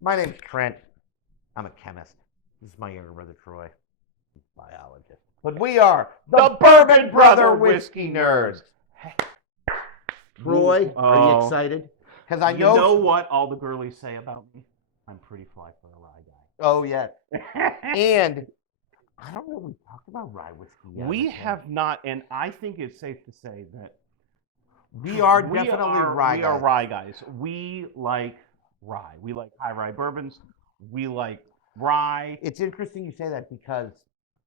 My name's Trent. I'm a chemist. This is my younger brother, Troy, biologist. But we are the Bourbon Brother Whiskey Nerds. Troy, are you excited? Because I know what all the girlies say about me. I'm pretty fly for a rye guy. Oh, yeah. And I don't know if we've talked about rye whiskey yet. We have not, and I think it's safe to say that We are definitely rye we guys. are rye guys. We like rye. We like high rye bourbons. We like rye. It's interesting you say that because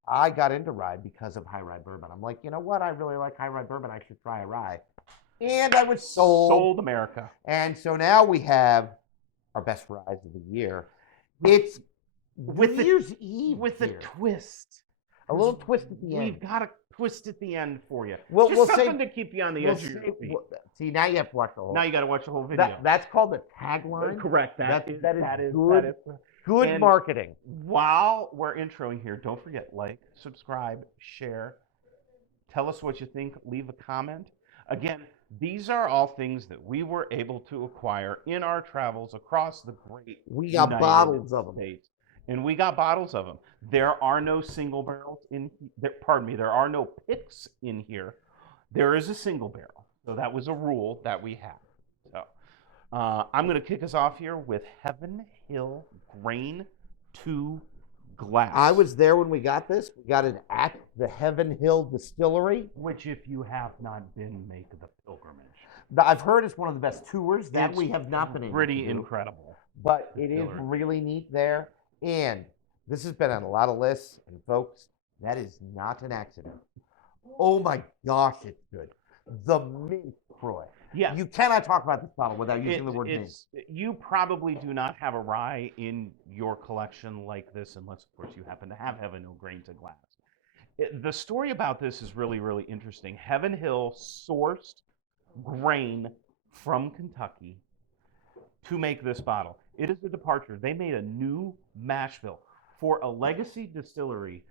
I got into rye because of high rye bourbon. I'm like, you know what? I really like high rye bourbon. I should try a rye. And I was sold. Sold America. And so now we have our best ryes of the year. It's With New Year's Eve with here. a twist. A little twist at the end. We've got a twist at the end for you. We'll Just say- something to keep you on the edge of your feet. See, now you have to watch the whole. Now you got to watch the whole video. That's called the tagline. Correct. That is good. good. Good And- marketing. While we're introing here, don't forget, like, subscribe, share. Tell us what you think. Leave a comment. Again, these are all things that we were able to acquire in our travels across the great We got United bottles of them. States. And we got bottles of them. There are no single barrels in there. Pardon me. There are no picks in here. There is a single barrel. So that was a rule that we had. So I'm going to kick us off here with Heaven Hill Grain to Glass. I was there when we got this. We got it at the Heaven Hill Distillery. Which, if you have not been, make the pilgrimage. I've heard it's one of the best tours that It's we have not been able Pretty to do. incredible. But it is Distillery. really neat there. And this has been on a lot of lists. And folks, that is not an accident. Oh my gosh, it's good. The mint, Troy. Yeah. You cannot talk about this bottle without using the word mint. You probably do not have a rye in your collection like this, unless, of course, you happen to have Heaven Hill Grain to Glass. The story about this is really, really interesting. Heaven Hill sourced grain from Kentucky to make this bottle. It is a departure. They made a new mash bill for a legacy distillery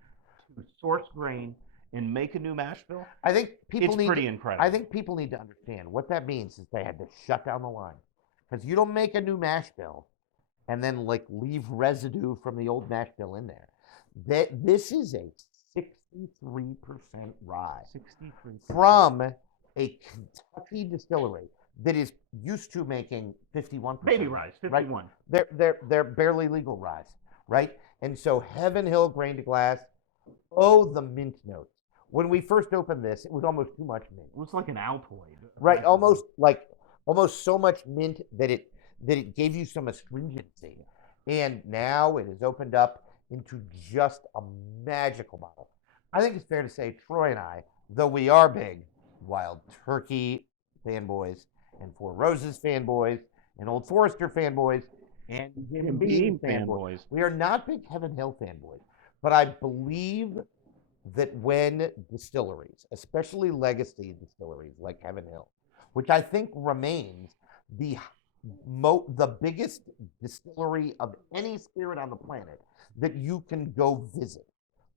to source grain and make a new mash bill. I think people It's need pretty to, incredible. I think people need to understand what that means is they had to shut down the line. Because you don't make a new mash bill and then like leave residue from the old mash bill in there. This is a 63% rye 63. from a Kentucky distillery that is used to making 51%. Baby ryes, 51. They're barely legal ryes, right? And so Heaven Hill Grain to Glass, oh, the mint notes. When we first opened this, it was almost too much mint. It was like an Altoid. Right, almost so much mint that it gave you some astringency. And now it has opened up into just a magical bottle. I think it's fair to say Troy and I, though we are big Wild Turkey fanboys and Four Roses fanboys and Old Forester fanboys and Jim Beam fanboys, we are not big Heaven Hill fanboys. But I believe that when distilleries, especially legacy distilleries like Heaven Hill, which I think remains the biggest distillery of any spirit on the planet that you can go visit.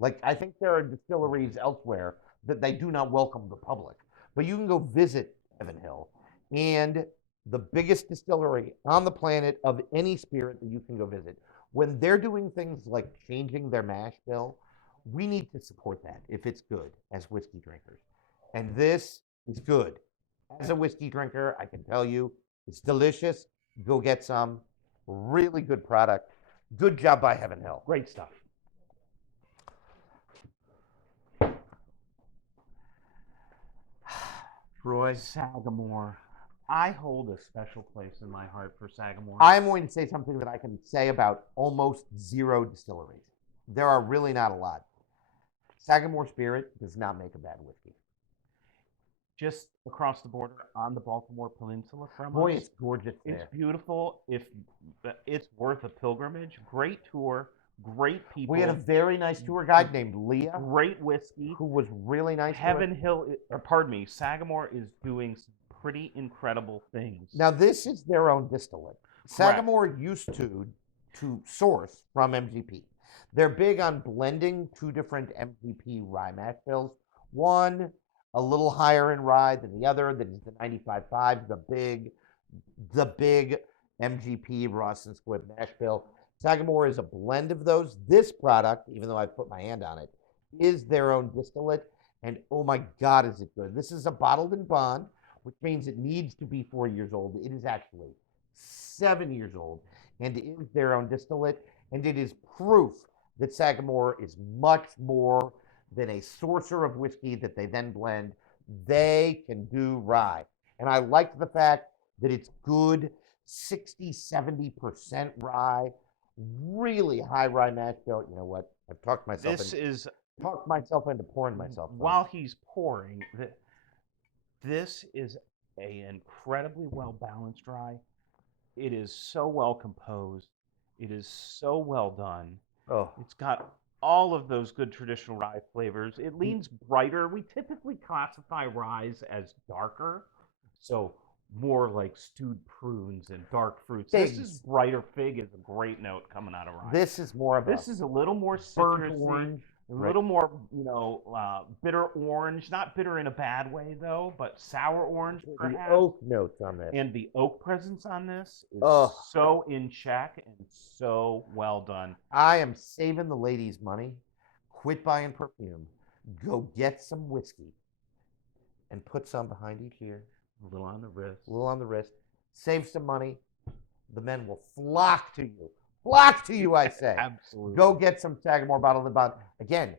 Like, I think there are distilleries elsewhere that they do not welcome the public, but you can go visit Heaven Hill, and the biggest distillery on the planet of any spirit that you can go visit, when they're doing things like changing their mash bill, we need to support that if it's good as whiskey drinkers. And this is good. As a whiskey drinker, I can tell you it's delicious. Go get some. Really good product. Good job by Heaven Hill. Great stuff. Troy. Sagamore. I hold a special place in my heart for Sagamore. I'm going to say something that I can say about almost zero distilleries. There are really not a lot. Sagamore Spirit does not make a bad whiskey. Just across the border on the Baltimore Peninsula from Boy, us. it's gorgeous It's there. beautiful. It's worth a pilgrimage. Great tour. Great people. We had a very nice tour guide named Leah, great whiskey. who was really nice. Heaven Hill, or pardon me, Sagamore is doing some pretty incredible things. Now, this is their own distillate. Sagamore used to source from MGP. They're big on blending two different MGP rye mash bills. One a little higher in rye than the other. That is the 95.5, the big MGP, Ross and Squibb Mash Bill. Sagamore is a blend of those. This product, even though I've put my hand on it, is their own distillate. And oh my God, is it good. This is a bottled in bond, which means it needs to be 4 years old. It is actually 7 years old, and it is their own distillate. And it is proof that Sagamore is much more than a sorcerer of whiskey that they then blend. They can do rye. And I like the fact that it's good 60-70% rye, really high rye mash bill. You know what? I've talked myself into pouring myself. While he's pouring, this is an incredibly well balanced rye. It is so well composed. It is so well done. Oh, It's got all of those good traditional rye flavors. It leans brighter. We typically classify ryes as darker, so more like stewed prunes and dark fruits. Figs. This is brighter. Fig is a great note coming out of rye. this is more of This a is a little more burnt citrusy, orange. a little more, bitter orange. Not bitter in a bad way though, but sour orange The perhaps. oak notes on this. And the oak presence on this is Ugh. so in check and so well done. I am saving the ladies money. Quit buying perfume. Go get some whiskey and put some behind each ear, A little on the wrist. a little on the wrist. Save some money. The men will flock to you. Flock to you, I say. Absolutely. Go get some Sagamore bottled in bond. Again,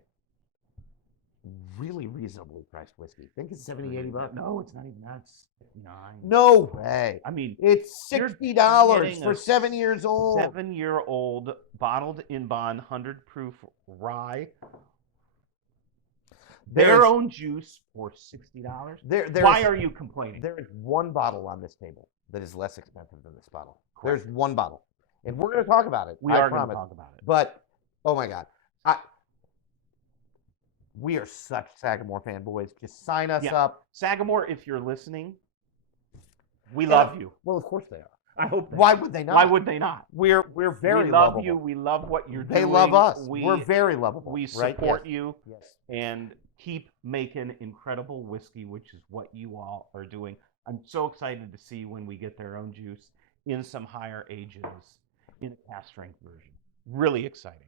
really reasonably priced whiskey. I think it's 70, 80 bucks. No, it's not even that. It's 59. No way. I mean, It's You're $60 getting for a 7 years old. 7-year-old bottled in bond 100 proof rye. Their There's- own juice for $60. There's, Why are you complaining? There is one bottle on this table that is less expensive than this bottle. There's one bottle. And we're going to talk about it. We I are going to promise. talk about it. But, oh my God. We are such Sagamore fanboys. Just sign us Yeah. up. Sagamore, if you're listening, we love you. Well, of course they are. I hope they Why would they not? Why would they not? We're very we love lovable. you. We love what you're They doing. love us. We, We're very lovable. we right? support Yes. you Yes. and keep making incredible whiskey, which is what you all are doing. I'm so excited to see when we get their own juice in some higher ages in a cast strength version. Really exciting.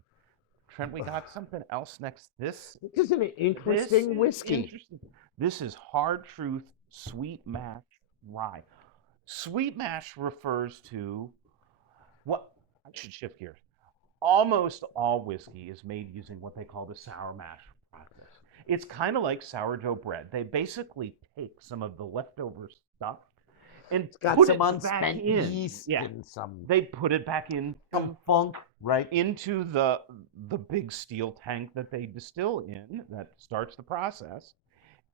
Trent, we got something else next. This This is an interesting is whiskey. interesting. This is Hard Truth Sweet Mash Rye. Sweet mash refers to what? I should shift gears. Almost all whiskey is made using what they call the sour mash process. It's kind of like sourdough bread. They basically take some of the leftover stuff and Got put some it back unspent in. yeast Yeah, and some they put it back in funk, right? into the big steel tank that they distill in that starts the process,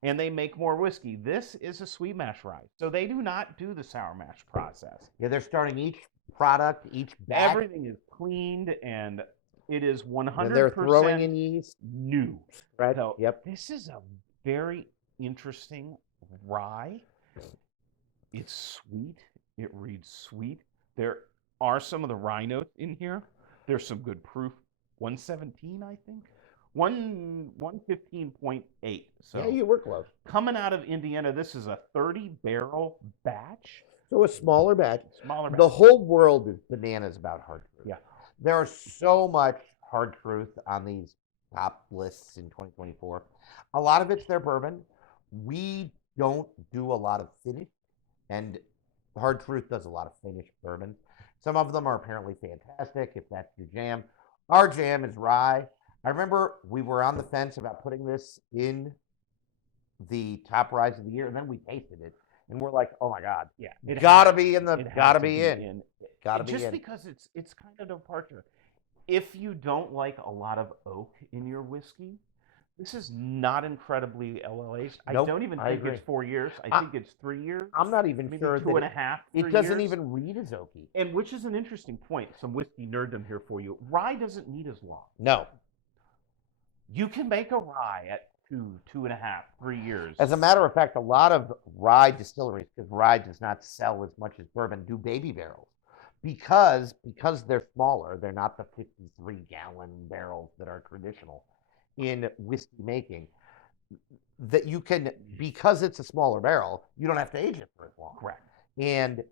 and they make more whiskey. This is a sweet mash rye, so they do not do the sour mash process. Yeah, they're starting each product, each batch. Everything is cleaned, and it is 100% and they're throwing in yeast, new. right? So Yep. this is a very interesting rye. It's sweet. It reads sweet. There are some of the rye notes in here. There's some good proof. 117, I think. 115.8. So Yeah, you were close. coming out of Indiana, this is a 30-barrel batch. So a smaller batch. Smaller batch. The whole world is bananas about hard truth. Yeah. There are so much hard truth on these top lists in 2024. A lot of it's their bourbon. We don't do a lot of finish, and Hard Truth does a lot of finished bourbons. Some of them are apparently fantastic, if that's your jam. Our jam is rye. I remember we were on the fence about putting this in the top ryes of the year, and then we tasted it, and we're like, oh my God. Yeah. Gotta be in the, It had gotta to be in. Gotta be Just in. because it's kind of a departure. If you don't like a lot of oak in your whiskey, this is not incredibly LLH. Nope, I don't even I think agree. it's 4 years. I think it's 3 years. I'm not even maybe sure two and that a half. it 3 doesn't years. even read as oaky. And which is an interesting point. Some whiskey nerddom here for you. Rye doesn't need as long. No. You can make a rye at 2.5, 3 years. As a matter of fact, a lot of rye distilleries, because rye does not sell as much as bourbon, do baby barrels. Because they're smaller, they're not the 53-gallon barrels that are traditional in whiskey making. That you can, because it's a smaller barrel, you don't have to age it for as long. Correct. And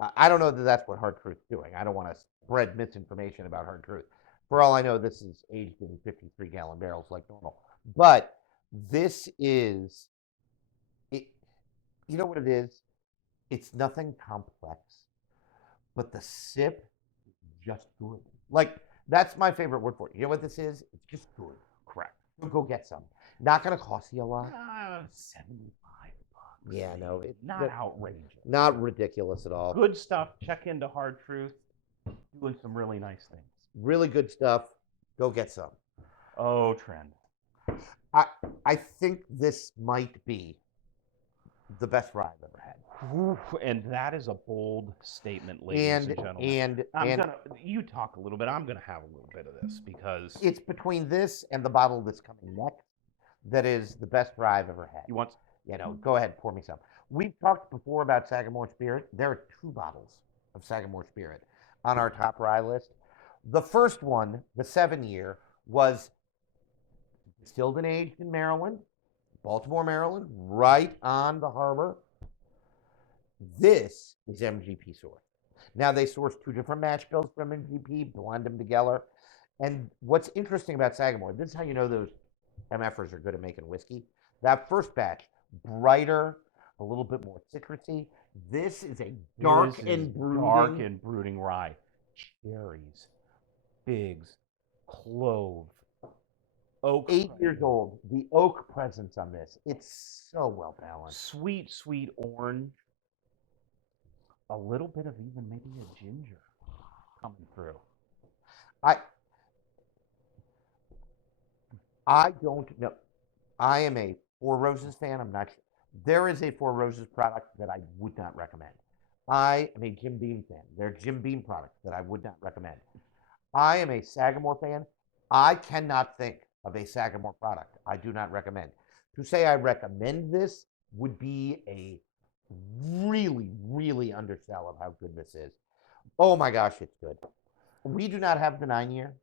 I don't know that that's what Hard Truth's doing. I don't want to spread misinformation about Hard Truth. For all I know, this is aged in 53-gallon barrels like normal. But this is, it. You know what it is? It's nothing complex, but the sip is just good. Like, that's my favorite word for it. You know what this is? It's just good. Correct. So go get some. Not going to cost you a lot. 75 bucks. Yeah, no, maybe. it's Not outrageous. not ridiculous at all. Good stuff. Check into Hard Truth. Doing some really nice things. Really good stuff. Go get some. Oh, Trend. I think this might be the best rye I've ever had. Oof, and that is a bold statement, ladies and gentlemen. And you talk a little bit. I'm gonna have a little bit of this because it's between this and the bottle that's coming next that is the best rye I've ever had. you want. You know, go ahead, pour me some. We've talked before about Sagamore Spirit. There are 2 bottles of Sagamore Spirit on our top rye list. The first one, the 7-year, was distilled and aged in Maryland, Baltimore, Maryland, right on the harbor. This is MGP sourced. Now, they source 2 different mash bills from MGP, blend them together. And what's interesting about Sagamore, this is how you know those MFers are good at making whiskey. That first batch, brighter, a little bit more citrusy. This is a dark and brooding rye. Cherries, figs, clove, oak. 8 years old. The oak presence on this, it's so well balanced. Sweet, sweet orange. A little bit of even maybe a ginger coming through. I don't know. I am a Four Roses fan. I'm not sure. There is a Four Roses product that I would not recommend. I am a Jim Beam fan. There are Jim Beam products that I would not recommend. I am a Sagamore fan. I cannot think of a Sagamore product I do not recommend. To say I recommend this would be a really, really undersell of how good this is. Oh my gosh, it's good. We do not have the 9-year.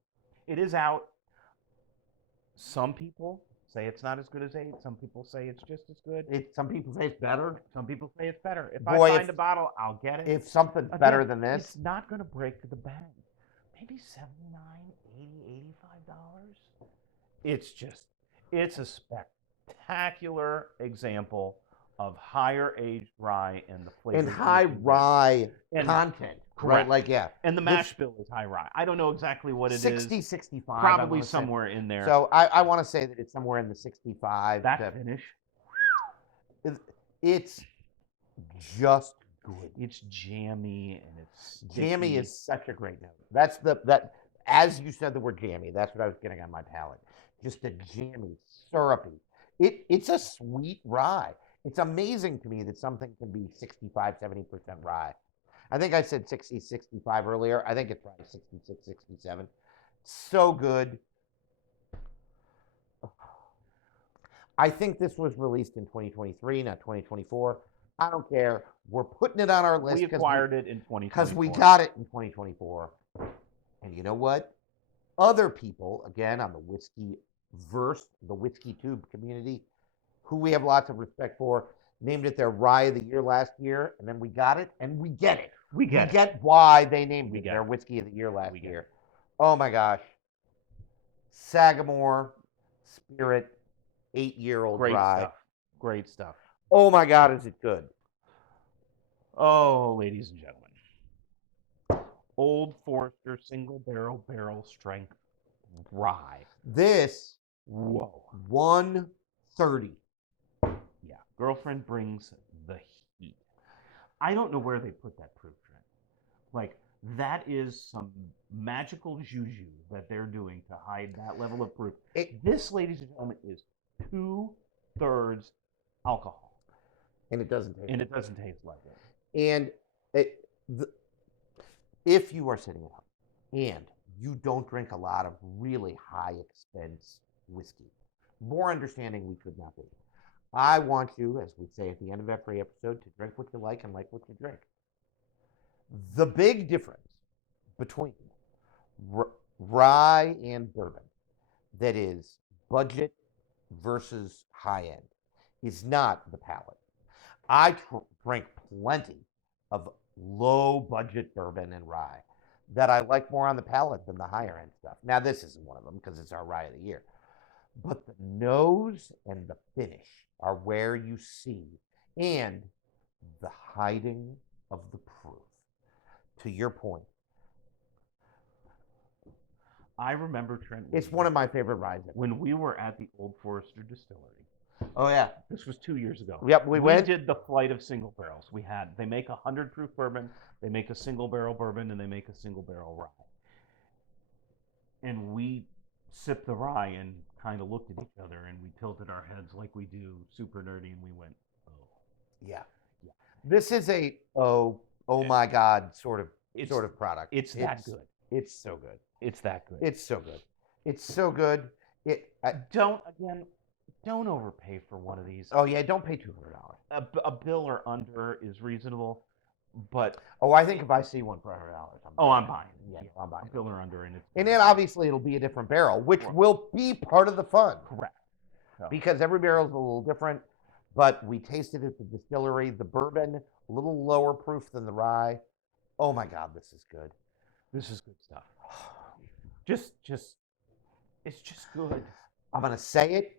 It is out. Some people say it's not as good as 8. Some people say it's just as good. Some people say it's better. Some people say it's better. If Boy, I find a bottle, I'll get it. If something's better than this, it's not going to break the bank. Maybe $79, $80, $85. It's a spectacular example of higher aged rye and the flavor. And high rye content. Correct. Right? Like, yeah. And the mash bill is high rye. I don't know exactly what it is. 60, 65. Probably somewhere in there. So I want to say that it's somewhere in the 65. That finish. It's just good. It's jammy and it's sticky. Jammy is such a great note. That's that as you said the word jammy, that's what I was getting on my palate. Just a jammy, syrupy. It's a sweet rye. It's amazing to me that something can be 65, 70% rye. I think I said 60, 65 earlier. I think it's probably 66, 67. So good. I think this was released in 2023, not 2024. I don't care. We're putting it on our list. We acquired it in 2024. Because we got it in 2024. And you know what? Other people, again, on the whiskey verse, the whiskey tube community, who we have lots of respect for, named it their Rye of the Year last year, and then we got it, and we get it. We get why they named it their Whiskey of the Year last year. Oh my gosh. Sagamore Spirit, 8-year-old rye. Great stuff. Oh my God, is it good? Oh, ladies and gentlemen. Old Forester single barrel strength rye. This, whoa, 130. Yeah, girlfriend brings the heat. I don't know where they put that proof, Trent. Like, that is some magical juju that they're doing to hide that level of proof. This, ladies and gentlemen, is 2/3 alcohol. And it doesn't taste it doesn't taste like it. And if you are sitting at home and you don't drink a lot of really high expense whiskey, more understanding we could not be. I want you, as we say at the end of every episode, to drink what you like and like what you drink. The big difference between rye and bourbon that is budget versus high end is not the palate. I drink plenty of low budget bourbon and rye that I like more on the palate than the higher end stuff. Now, this isn't one of them because it's our rye of the year. But the nose and the finish are where you see, and the hiding of the proof. To your point, I remember, Trent. it's one of my favorite ryes. When we were at the Old Forester Distillery. Oh yeah, This was 2 years ago. yep. We went. did the flight of single barrels. They make a 100 proof bourbon, they make a single barrel bourbon, and they make a single barrel rye. And we sipped the rye and kind of looked at each other and we tilted our heads like we do, super nerdy, and we went, oh. Yeah. This is a my god sort of product. It's that good. It's so good. It's that good. It's so good. It's so good. Don't overpay for one of these. Oh yeah, don't pay $200. A bill or under is reasonable, but I think if I see one for $100, I'm buying it. Yeah, I'm buying A it. bill or under, and then obviously it'll be a different barrel, which will be part of the fun. Correct. So. Because every barrel is a little different. But we tasted it at the distillery. The bourbon, a little lower proof than the rye. Oh my God, this is good. This is good stuff. It's just good. I'm gonna say it.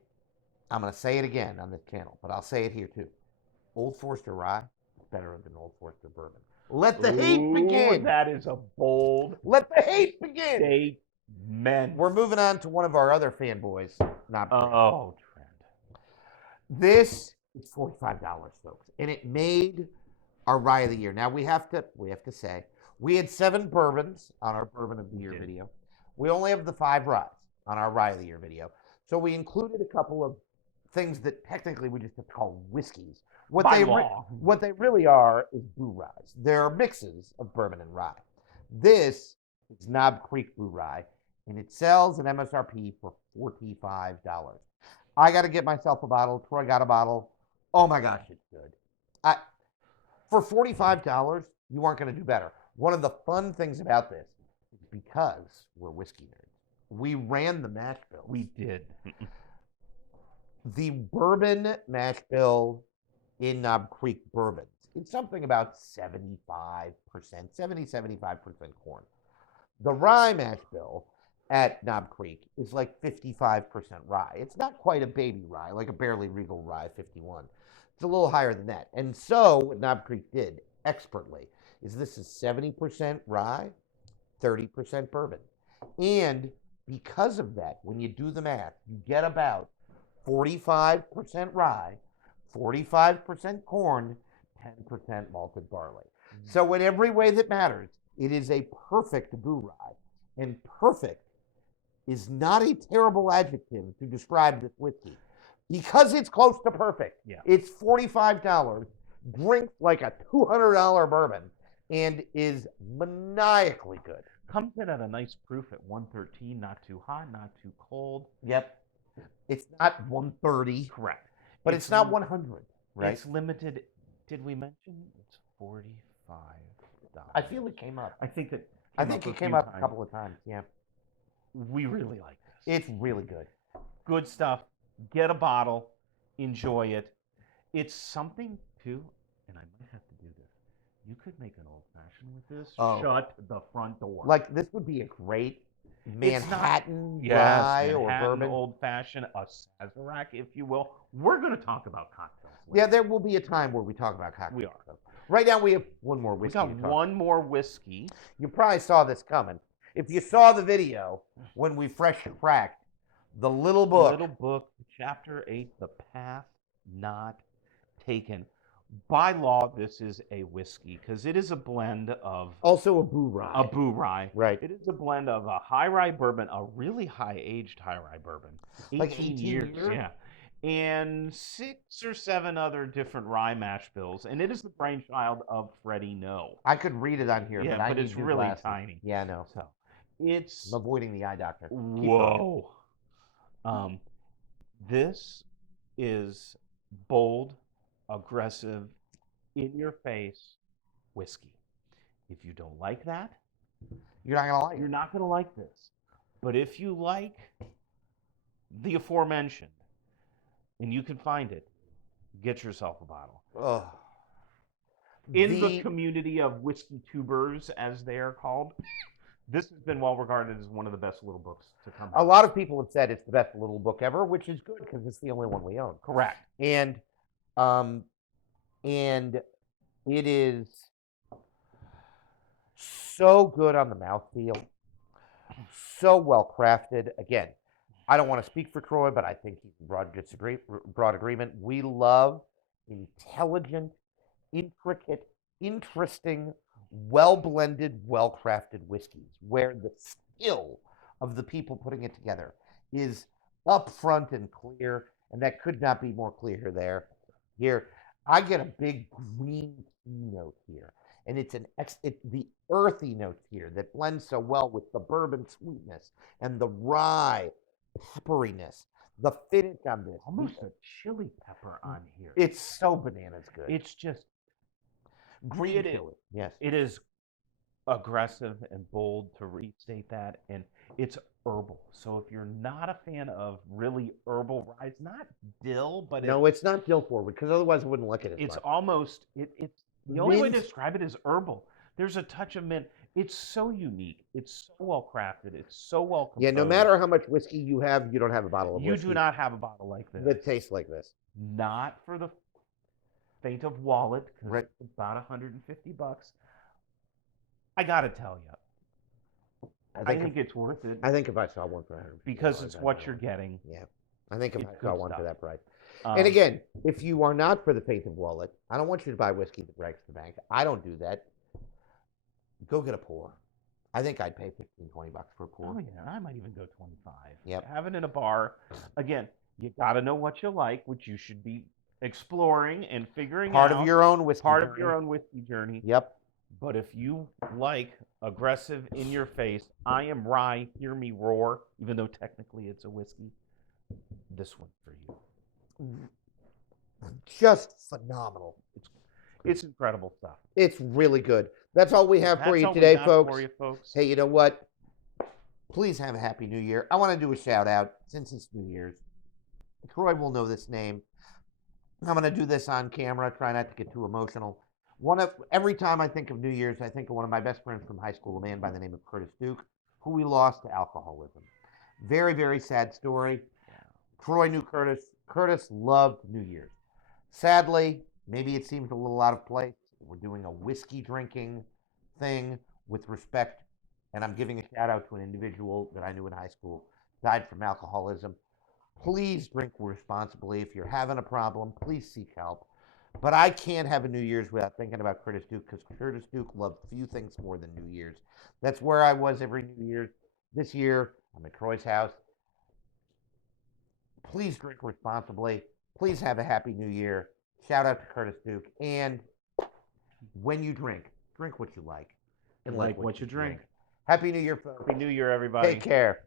I'm gonna say it again on this channel, but I'll say it here too. Old Forester rye is better than Old Forester bourbon. Let the hate begin. That is a bold. Let the hate begin. Statement. We're moving on to one of our other fanboys. Not oh, Trent. This is $45, folks, and it made our rye of the year. Now we have to say we had 7 bourbons on our bourbon of the year video. We only have the 5 ryes on our rye of the year video, so we included a couple of things that technically we just have to call whiskeys. What they really are is blue ryes. They're mixes of bourbon and rye. This is Knob Creek Blue Rye, and it sells at MSRP for $45. I got to get myself a bottle. Troy got a bottle. Oh my gosh, it's good. For $45, you aren't going to do better. One of the fun things about this is because we're whiskey nerds, we ran the mash bill. We did. The bourbon mash bill in Knob Creek bourbons, it's something about 75%, 75% corn. The rye mash bill at Knob Creek is like 55% rye. It's not quite a baby rye, like a barely regal rye 51. It's a little higher than that. And so what Knob Creek did expertly is this is 70% rye, 30% bourbon. And because of that, when you do the math, you get about 45% rye, 45% corn, 10% malted barley. So in every way that matters, it is a perfect boo rye. And perfect is not a terrible adjective to describe this whiskey. Because it's close to perfect. Yeah. It's $45, drinks like a $200 bourbon, and is maniacally good. Comes in at a nice proof at 113, not too hot, not too cold. Yep. It's not 130. Correct. But it's not 100, right? It's limited. Did we mention it's $45? I feel it came up. I think it came up a couple of times. Yeah. We really like this. It's really good. Good stuff. Get a bottle. Enjoy it. It's something too, and I might have to do this. You could make an old fashioned with this. Shut the front door. Like this would be a great Manhattan rye Manhattan or bourbon. Old fashioned, a Sazerac, if you will. We're going to talk about cocktails later. Yeah, there will be a time where we talk about cocktails. We are. Right now we have one more whiskey. We got one more whiskey. You probably saw this coming. If you saw the video when we fresh cracked the little book. Chapter 8, The Path Not Taken. By law, this is a whiskey because it is a blend of... Also a boo rye. A boo rye. Right. It is a blend of a high rye bourbon, a really high-aged high rye bourbon. 18 like 18 years? Yeah. And 6 or 7 other different rye mash bills. And it is the brainchild of Freddie No. I could read it on here, but it's really tiny. Yeah, I know. So it's... I'm avoiding the eye doctor. Whoa. This is bold, aggressive, in-your-face whiskey. If you don't like that, you're not gonna like it. You're not gonna like this. But if you like the aforementioned, and you can find it, get yourself a bottle. Ugh. in the community of whiskey tubers, as they are called, this has been well regarded as one of the best little books to come out. A lot of people have said it's the best little book ever, which is good because it's the only one we own. Correct. And it is so good on the mouthfeel, so well crafted. Again, I don't want to speak for Troy, but I think he's broad agreement. We love intelligent, intricate, interesting, well-blended, well-crafted whiskeys, where the skill of the people putting it together is upfront and clear, and that could not be more clear there. Here, I get a big green tea note here, and it's the earthy notes here that blends so well with the bourbon sweetness and the rye pepperiness. The finish on this, almost a chili pepper on here. It's so bananas good. It's just green chili. Yes, it is aggressive and bold, to restate that, and it's herbal. So if you're not a fan of really herbal ryes, not dill, but no, it's not dill forward because otherwise I wouldn't like it as it's much. Almost it's the only way to describe it is herbal. There's a touch of mint. It's so unique. It's so well crafted. It's so well composed. Yeah, no matter how much whiskey you have, you don't have a bottle of whiskey. You do not have a bottle like this that tastes like this. Not for the faint of wallet, because it's about $150. I gotta tell you, I think it's worth it. I think if I saw one for $150, because it's what you're getting. Yeah, I think if I saw one for that price. And again, if you are not for the faint of wallet, I don't want you to buy whiskey that breaks the bank. I don't do that. Go get a pour. I think I'd pay $15-20 for a pour. Oh yeah, I might even go 25. Yep. Have it in a bar. Again, you got to know what you like, which you should be exploring and figuring out. Part of your own whiskey Part journey. of your own whiskey journey. Yep. But if you like aggressive, in your face, I am rye, hear me roar, even though technically it's a whiskey, this one's for you. Just phenomenal. It's incredible stuff. It's really good. That's all we have for you today, folks. Hey, you know what? Please have a happy new year. I want to do a shout out since it's New Year's. Troy will know this name. I'm going to do this on camera. Try not to get too emotional. Every time I think of New Year's, I think of one of my best friends from high school, a man by the name of Curtis Duke, who we lost to alcoholism. Very, very sad story. Yeah. Troy knew Curtis. Curtis loved New Year's. Sadly, maybe it seems a little out of place. We're doing a whiskey drinking thing with respect, and I'm giving a shout out to an individual that I knew in high school, died from alcoholism. Please drink responsibly. If you're having a problem, please seek help. But I can't have a New Year's without thinking about Curtis Duke, because Curtis Duke loved few things more than New Year's. That's where I was every New Year's. This year, I'm at Troy's house. Please drink responsibly. Please have a happy New Year. Shout out to Curtis Duke. And when you drink what you like. And like what you drink. Happy New Year, folks. Happy New Year, everybody. Take care.